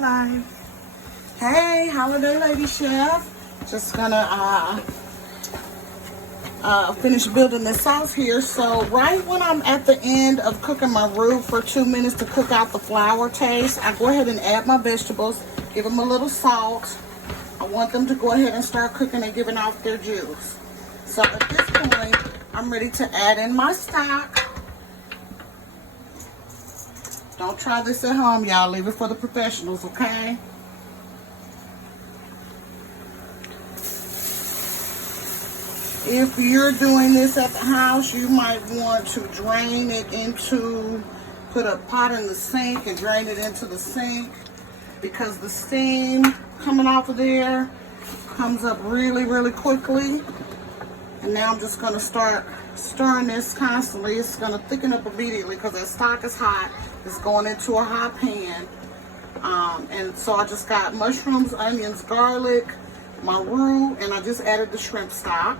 Live. Hey, holiday lady chef. Just gonna finish building this sauce here. So right when I'm at the end of cooking my roux for 2 minutes to cook out the flour taste, I go ahead and add my vegetables, give them a little salt. I want them to go ahead and start cooking and giving off their juice. So at this point, I'm ready to add in my stock. Don't try this at home, y'all. Leave it for the professionals, okay? If you're doing this at the house, you might want to drain it into, put a pot in the sink and drain it into the sink, because the steam coming off of there comes up really, really quickly. And now I'm just gonna start stirring this constantly. It's gonna thicken up immediately because that stock is hot. It's going into a hot pan. And so I just got mushrooms, onions, garlic, my roux, and I just added the shrimp stock.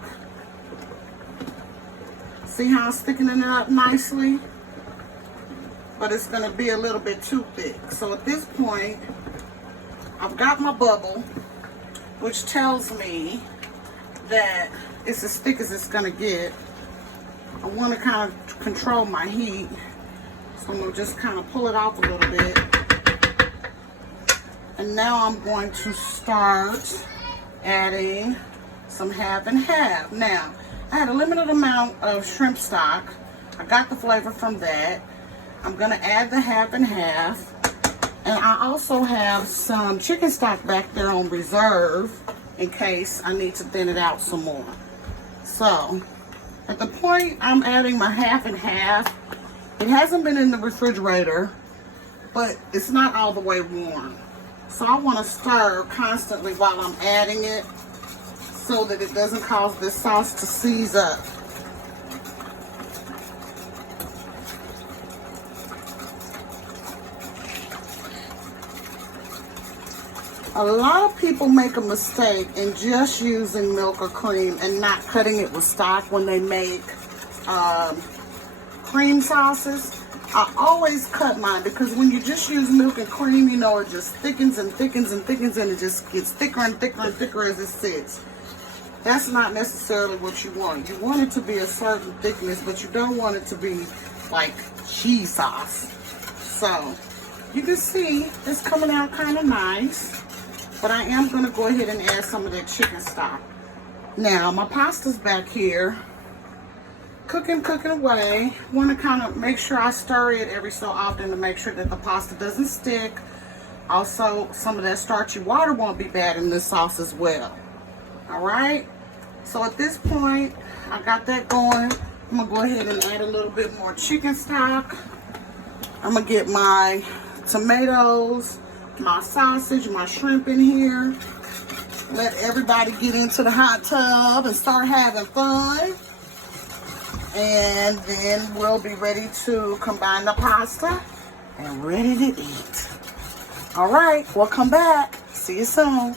See how it's thickening it up nicely? But it's gonna be a little bit too thick. So at this point, I've got my bubble, which tells me that it's as thick as it's gonna get. I want to kind of control my heat, so I'm gonna just kind of pull it off a little bit. And now I'm going to start adding some half and half. Now, I had a limited amount of shrimp stock. I got the flavor from that. I'm gonna add the half and half. And I also have some chicken stock back there on reserve in case I need to thin it out some more. So, at the point I'm adding my half and half, it hasn't been in the refrigerator, but it's not all the way warm. So I want to stir constantly while I'm adding it so that it doesn't cause this sauce to seize up. A lot of people make a mistake in just using milk or cream and not cutting it with stock when they make cream sauces. I always cut mine because when you just use milk and cream, you know, it just thickens and thickens and thickens, and it just gets thicker and thicker and thicker as it sits. That's not necessarily what you want. You want it to be a certain thickness, but you don't want it to be like cheese sauce. So you can see it's coming out kind of nice. But I am going to go ahead and add some of that chicken stock. Now, my pasta's back here. Cooking away. Want to kind of make sure I stir it every so often to make sure that the pasta doesn't stick. Also, some of that starchy water won't be bad in this sauce as well. Alright? So at this point, I got that going. I'm going to go ahead and add a little bit more chicken stock. I'm going to get my tomatoes, my sausage, my shrimp in here. Let everybody get into the hot tub and start having fun. And then we'll be ready to combine the pasta and ready to eat. All right, we'll come back. See you soon.